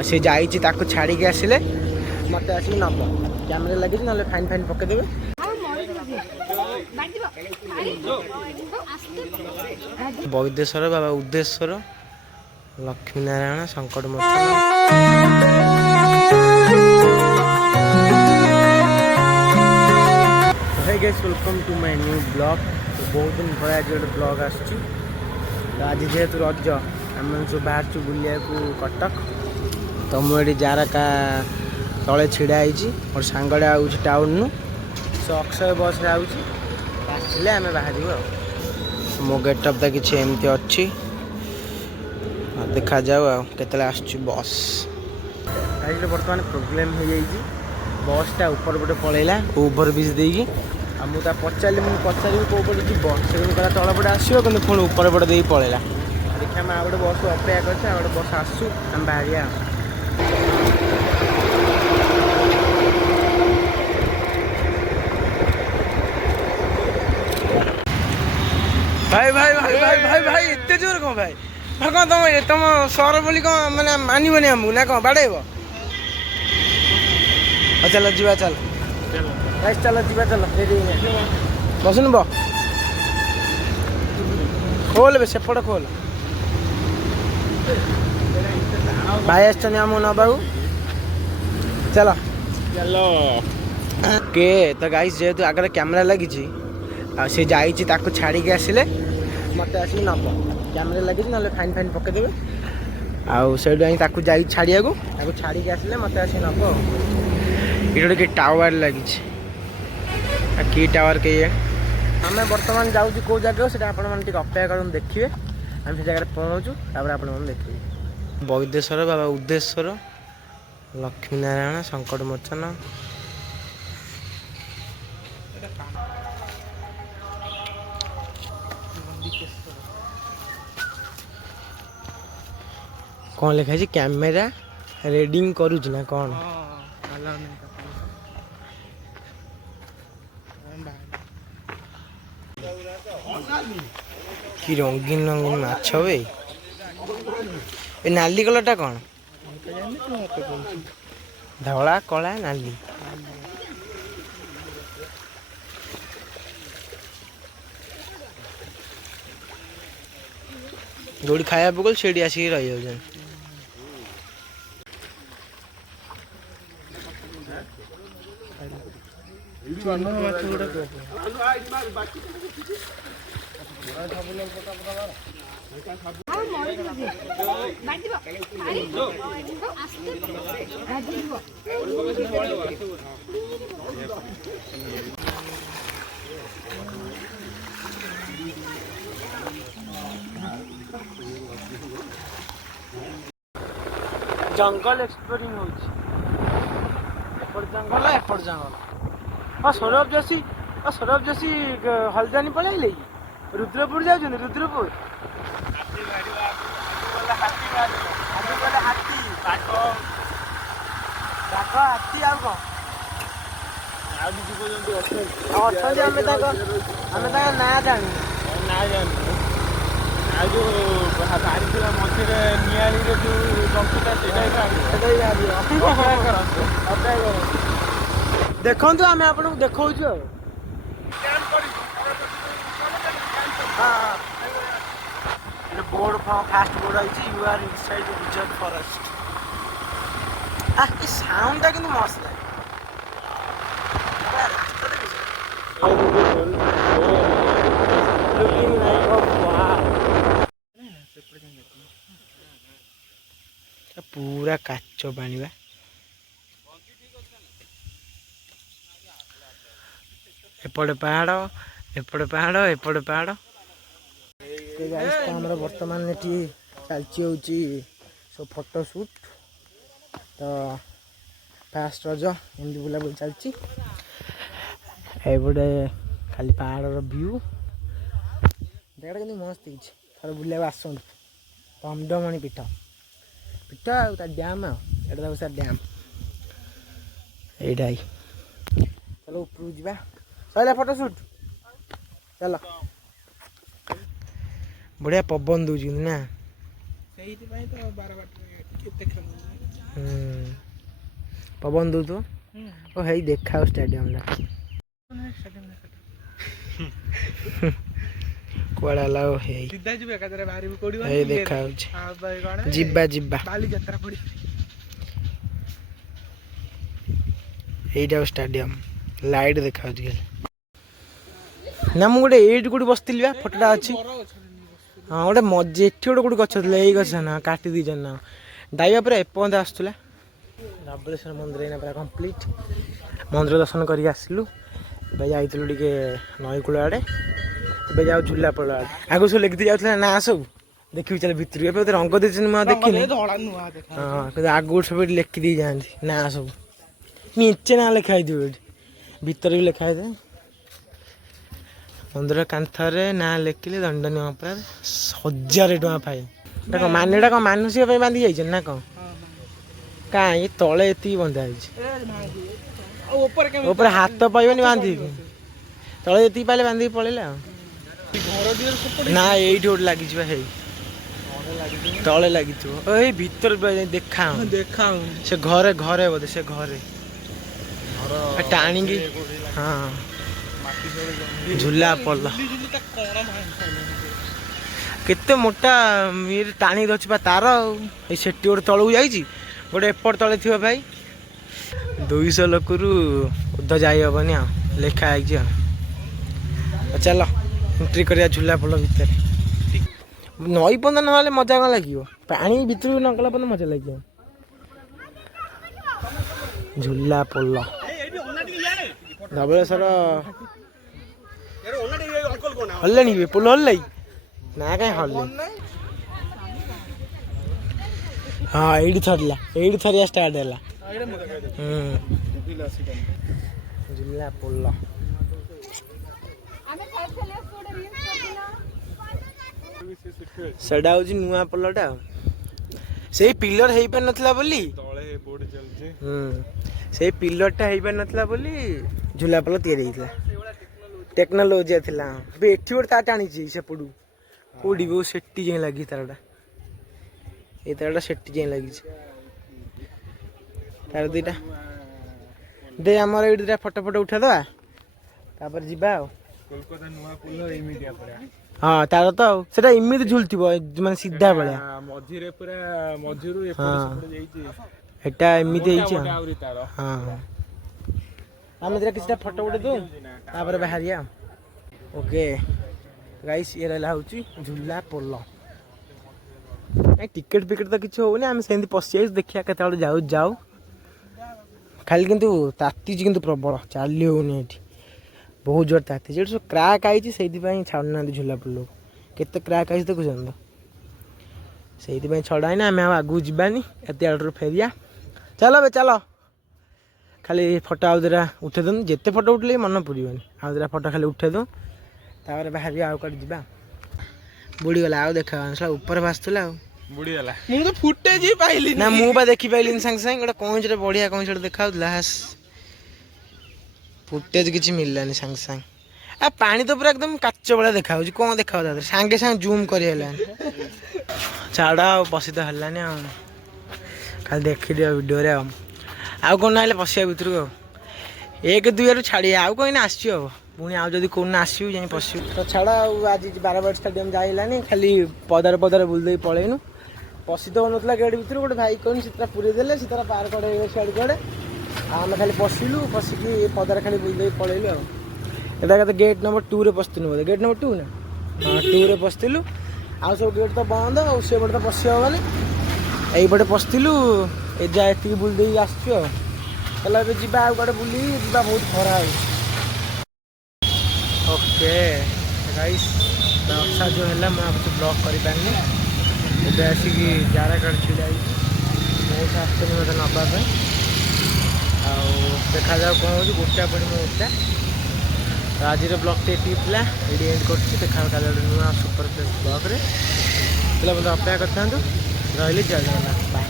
से जाइए ताको छाड़ी के आसिले मत आसिक नब कैमेरा लगे ना फाइन फाइन पकईदेवे Baudheshwar Baba Uddeshwar Lakshmi Narayan Sankat Mochan hey guys welcome to my new blog. तो बहुत दिन पर आज गोटे ब्लॉग आसुची। तो आज जेहेतु रज आम सब बाहर बुलिया कटक तो मुझे जारका तले छिड़ा मोर सांगड़े आउची टाउन नु सो अक्षय बस रे आउची आसले आम बाहर मो गेटअप तो किसी एमती अच्छी देखा जाऊ आते आसुची बस गाड़ी बर्तमान प्रोब्लेम हो जाइए बसटा ऊपर पटे पलैला ओभर ब्रिज देकी आ मुझे पचारि पचारि कौ पटे जीव से कहला तल पटे आसो कि पुणी ऊपर पटे दे पलैला देखिए आम आ गए बस अपेक्षा करते आ गए बस आसू आम बाहरिया भाई भाई भाई भाई भाई भाई एत जोर कौन भाई कौन तुम तुम सर बोली कौन मैंने मानबनी आमको ना कौन बाड़ेब चल जीवा चल चल जीवा चल बसन बो खोल बे सेपट खोल भाई आम नबाऊ चल चलो के तो गाइस जेहेतु आगे कैमेरा लगी से जाइए ताको छाड़ी के आसिले मत आसिक नब कैमेरा लगे ना फाइन फाइन पकईदेवे आउ से छाड़िया छाड़ी के आसिले मत आसिक नब ये गोटे टावर लगी कि टावर के ये आम बर्तमान जाऊँ कौ जगह से अपेक्षा कर देखिए आम से जगह पहुँचू आप देखिए बौद्धेश्वर बाबा उद्देश्वर लक्ष्मी नारायण संकट मोचन कौन लिखा है कैमेरा रेडिंग करुच ना कौन कि रंगीन रंगीन माछ बे ए नाली कलरटा कौन धला कला नाली जोड़ी खाया पकल से आसिक रही जाए जंगल एक्सप्लोरिंग जंगल एपट जंगल हाँ सौरभ जोशी हल्दानी पलैले रुद्रपुर जाऊँ रुद्रपुर हाथी आउ कौन ना जानी मझे निआली जो देखु आम आपको देखा board fast board I you are inside reserve forest sound कि मस्त पूरा काच पानी बा एपटे पहाड़ एपटे पहाड़ एपटे पहाड़ हमारा बर्तमान ये चलती सब फोटो शूट तो फास्ट रज एमती बुलाबुली चलती एपटे खाली पहाड़ व्यू जगह कि मस्त थोड़ा बुलाया आसतु पमडमणि पीठ पीठ आ डैम आसा डैम यही चलो ऊपर जा सर फोटो शूट चलो बढ़िया पवन दूज ना तो बार बार पवन दू तो ओ है देखा स्टेडियम कुआड़ा लाओ है सीधा जिबे एकादरे बाहर भी कोडी ए देखा जिब्बा जिब्बा बाली यात्रा पड़ी एटा स्टेडियम लाइट देखा ना मु गोटे एट गोटे बसती फोटोटा अच्छी हाँ गोटे मजे एटी गोटे गोटे गच यही गछ ना काटी दीजन ना डाइवा पूरा एपर्यंत आसूला धबलेश्वर मंदिर पूरा कम्प्लीट मंदिर दर्शन करके आसलु जाइलु टे नई कूल आड़े ए जाऊ झुलापोल आड़े आगे सब लिखी जाऊला ना सब देखी चल भितर रंग दे देखी हाँ आगू सब लिखी दी जाती ना सब नीचे ना लिखाई भीतर भी लिखाई दे मंदिर कांथरे ना लिखिले दंडनीय अपराध 1000 टଙ୍କା फाइन देखो मानेटा कौन मानसिक बांधी जाइए ना कौन कहीं तले ये बंधा ऊपर हाथ पाइबनी बांधिक तले ये पाइले बांधिक पड़ेगा ना ये गोटे लगी तले लगी भीतर देखा देखा से घरे घरे बोधे से घरे टाणी हाँ झूला पल केते मोटा टाणी रही तार से गोटे तलू जा गोटे एपट तले थी भाई 200 लोक उध जाइबनी लिखा है चल एंट्री करिया झूला पोल भितर नई बंद ना मजा कौन लगे पानी भीतर न गला मजा लगे झूला पोल धबलेश्वर हल्ले पोल हल्ले ना कहीं हल्ले हाँ ये थरला स्टार्ट है झूला पोल सेटा हूँ नुआ पोलटा से पिलर हो पार नाला से पिलरटा हो पार नाला झूला पोल तैयारी टेक्नोलोजी थिला एठी गोटे तार टाणी सेपटू कौटी गो सेट्टी जाए लगी तारटा ये तारटा सेट्टी जाए लगी तार दुईटा दे आमर ये दुटा फटो फटो उठा दवा तापर जीवा हाँ तार तो सेटा इमिति झुलथि माने सीधा बेले मझिरे पूरा मझिरु एटा इमिति हाँ आम किसी फटो उठे दो तापर बाहरिया ओके गाइस ये रहा हूँ झूला पोल टिकेट फिकेट तो किसी होनी आम से पशि देखिए केत जाऊ जाऊ खाली किंतु ताती किंतु प्रबल चली होनी बहुत जोर ताती जो सब क्राक आई से छाड़ना झूला पोल केते क्राक आई देखुं तो से छड़ाई आम आगू जावानी एत आड़ फेरिया चलो बे चलो खाली फटो आउ दरा उठे दो जिते फटो उठले मन पुरनी आउ दरा फटो खाली उठे दो तापर बाहर आउ कट जा बुड़ी गला आउ देखा ऊपर भासुला बुड़ी गला मु तो फुटेज ही पाइली ना मु बा देखि पाइली संग संग गोटे कौंचरे बढ़िया कौंचरे देखाउला फुटेज किछि मिललानी संग संग आ पानी तो पूरा एकदम काच बड़ा देखा कौन देखा सांगे सांगे जूम कर छाड़ा पशी तो हलानी खाली देखी दियो वीडियो रे आउ कौन ना पशिया भितर को 1-2 रु छाड़ी आउ कहीं आसो पुणी आउ जब कौन आसू जाए पशु तो छाड़ा आज 12 स्टेडियम जाइलानी खाली पदार पदार बुलदे पलैनु पशी तो होना गेट भितर गोटे भाई कौन से पूरे देले से पार कड़े सियाड़ कड़े आम खाली पशिलु पशिकी पदार खाली बुलदे पलैलु आटा गेट नंबर 2 रे पशुलु बोधे गेट नंबर 2 ना हाँ 2 रे पशुलु आउ सब गेट तो बंद आ से पटे तो पशि हेनी यहीपटे पशुलु एजा एति बुलदे आसचु चल जा आउ कड़े बुली जा बहुत खरा ओके गाइस वर्षा जो है मुझे ब्लॉग कर पारे ଏବେ ଆସିକି ଜାରାଗଡ଼ ଛିଡ଼ା ହେଇଛି ବହୁତ ଆସିଛନ୍ତି ମୋତେ ନେବା ପାଇଁ ଆଉ ଦେଖାଯାଉ କ'ଣ ହେଉଛି ଗୋଟା ପଡ଼ି ମୋ ଓଟା ତ ଆଜିର ବ୍ଲଗ୍ଟି ଏତିକି ଥିଲା ଏଇଠି ଏଣ୍ଡ କରୁଛି ଦେଖା କାଲି ଗୋଟେ ନୂଆ ସୁପର ଫ୍ରେଶ୍ ବ୍ଲଗ୍ରେ ତାହେଲେ ମୋତେ ଅପେକ୍ଷା କରିଥାନ୍ତୁ ରହିଲି ଜୟ ଜଗନ୍ନାଥ ବାଏ।